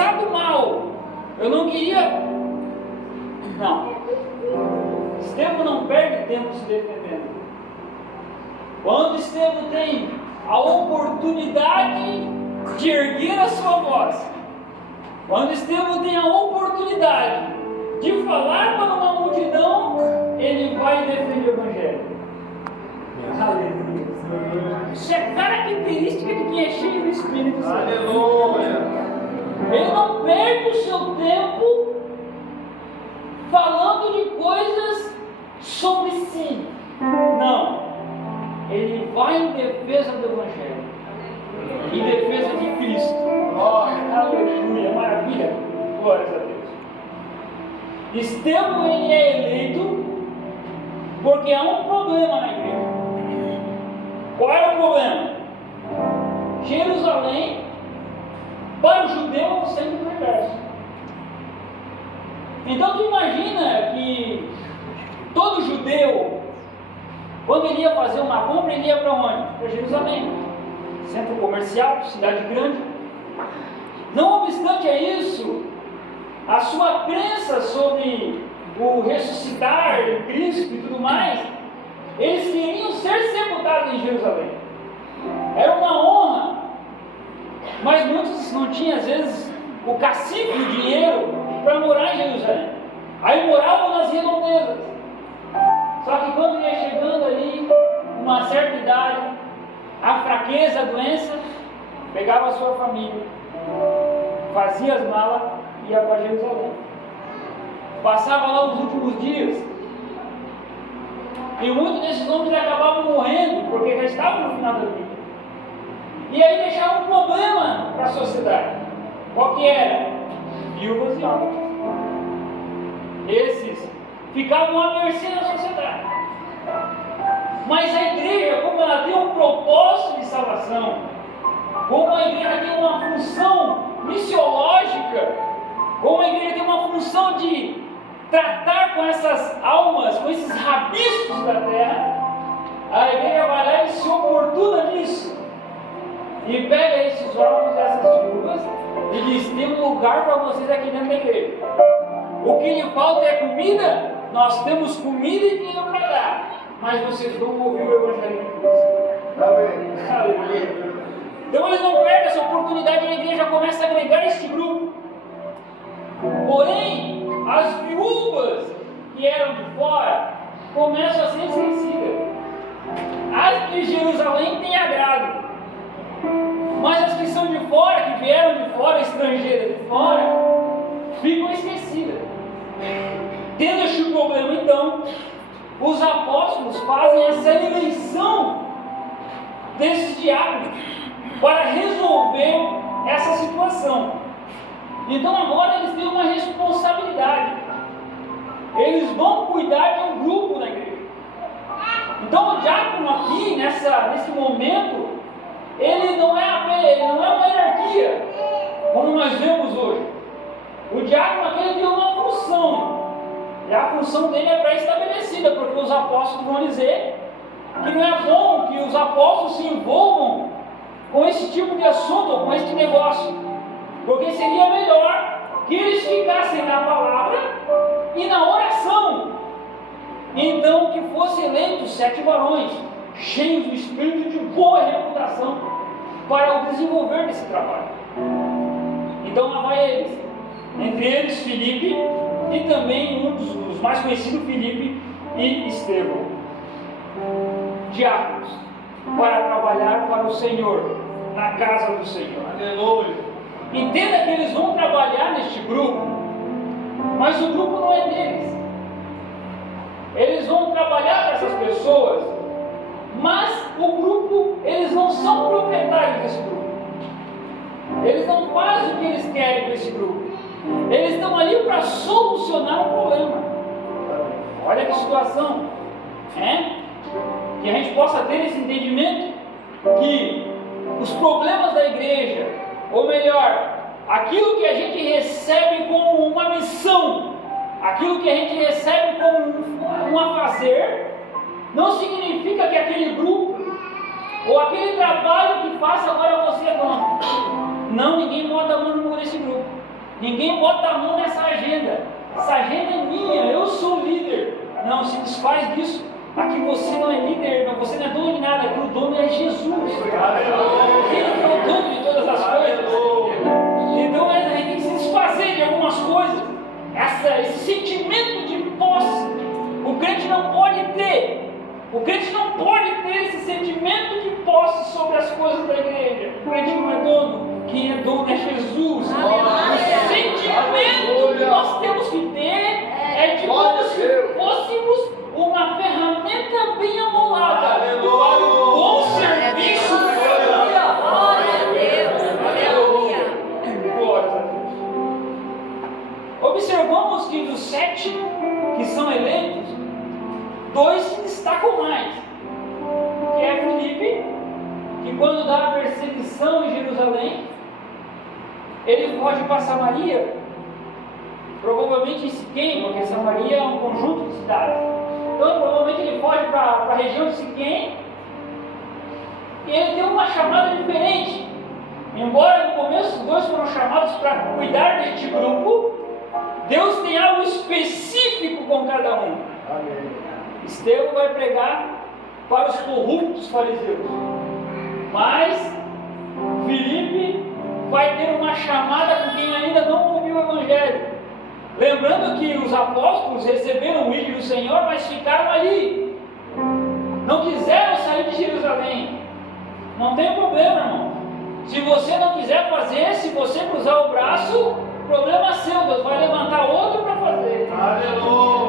pensado mal, eu não queria. Não. Estevão não perde tempo se defendendo. Quando Estevão tem a oportunidade de erguer a sua voz, quando Estevão tem a oportunidade de falar para uma multidão, ele vai defender o Evangelho. Aleluia. Isso é característica de quem é cheio do Espírito Santo. Aleluia. Ele não perde o seu tempo falando de coisas sobre si. Não. Ele vai em defesa do Evangelho, em defesa de Cristo. Aleluia, maravilha. Glórias a Deus. Estevão, ele é eleito porque há um problema na igreja. Qual era o problema? Jerusalém, para o judeu, sempre perverso. Então tu imagina que todo judeu, quando ele ia fazer uma compra, ele ia para onde? Para Jerusalém, centro comercial, cidade grande. Não obstante a isso, a sua crença sobre o ressuscitar de Cristo e tudo mais, eles queriam ser sepultados em Jerusalém. Era uma honra, mas muitos não tinham, às vezes, o cacife, o dinheiro para morar em Jerusalém. Aí moravam nas redondezas. Só que quando ia chegando ali, uma certa idade, a fraqueza, a doença, pegava a sua família, fazia as malas e ia para Jerusalém. Passava lá os últimos dias. E muitos desses homens acabavam morrendo, porque já estavam no final da vida. E aí deixava um problema para a sociedade. Qual que era? Viúvas e órfãos. Esses ficavam à mercê da sociedade. Mas a igreja, como ela tem um propósito de salvação, como a igreja tem uma função missiológica, como a igreja tem uma função de tratar com essas almas, com esses rabiscos da terra, a igreja vai lá e se oportuna nisso. E pega esses órfãos, essas viúvas, e diz: tem um lugar para vocês aqui dentro da igreja. O que lhe falta é comida? Nós temos comida e dinheiro para dar, mas vocês vão ouvir o Evangelho de Cristo. Amém. Aleluia. Então eles não perdem essa oportunidade, a igreja começa a agregar este grupo. Porém, as viúvas que eram de fora começam a ser esquecidas. As de Jerusalém têm agrado, mas as que são de fora, que vieram de fora, estrangeiras de fora, ficam esquecidas. Tendo este problema, então, os apóstolos fazem essa eleição desses diáconos para resolver essa situação. Então agora eles têm uma responsabilidade. Eles vão cuidar de um grupo na igreja. Então o diácono aqui, nesse momento, ele não é uma hierarquia, como nós vemos hoje. O diácono aqui ele tem uma função. E a função dele é pré-estabelecida, porque os apóstolos vão dizer que não é bom que os apóstolos se envolvam com esse tipo de assunto, ou com este negócio, porque seria melhor que eles ficassem na palavra e na oração. Então que fossem eleitos 7 varões, cheios do Espírito e de boa reputação, para o desenvolver desse trabalho. Então lá vai eles, entre eles Filipe, e também um dos mais conhecidos, Filipe e Estevão, diáconos, para trabalhar para o Senhor, na casa do Senhor. Aleluia. Entenda que eles vão trabalhar neste grupo, mas o grupo não é deles. Eles vão trabalhar para essas pessoas, mas o grupo, eles não são proprietários desse grupo. Eles não fazem o que eles querem com esse grupo. Eles estão ali para solucionar um problema. Olha que situação, né? Que a gente possa ter esse entendimento que os problemas da igreja, ou melhor, aquilo que a gente recebe como uma missão, aquilo que a gente recebe como um a fazer, não significa que aquele grupo ou aquele trabalho que faça agora você é dono. Não, ninguém bota a mão no nesse grupo. Ninguém bota a mão nessa agenda. Essa agenda é minha, eu sou líder. Não, se desfaz disso. Aqui você não é líder, não, você não é dono de nada, aqui o dono é Jesus. Ele é o dono de todas as coisas. Então a gente tem que se desfazer de algumas coisas. Esse sentimento de posse, o crente não pode ter. O crente não pode ter esse sentimento de posse sobre as coisas da igreja. O crente não é dono, quem é dono é Jesus. O sentimento que nós temos que ter é de como se fôssemos uma ferramenta bem amolada para o bom serviço. Glória a Deus. Glória a Deus. Observamos que dos 7 que são eleitos, 2 se destacam mais, que é Filipe, que quando dá a perseguição em Jerusalém, ele foge para Samaria, provavelmente em Siquém, porque Samaria é um conjunto de cidades. Então provavelmente ele foge para a região de Siquém, e ele tem uma chamada diferente. Embora no começo os 2 foram chamados para cuidar deste grupo, Deus tem algo específico com cada um. Amém. Estevão vai pregar para os corruptos fariseus, mas Filipe vai ter uma chamada com quem ainda não ouviu o Evangelho. Lembrando que os apóstolos receberam o ídolo do Senhor, mas ficaram ali, não quiseram sair de Jerusalém. Não tem problema, irmão. Se você não quiser fazer, se você cruzar o braço, problema seu, Deus vai levantar outro para fazer. Aleluia.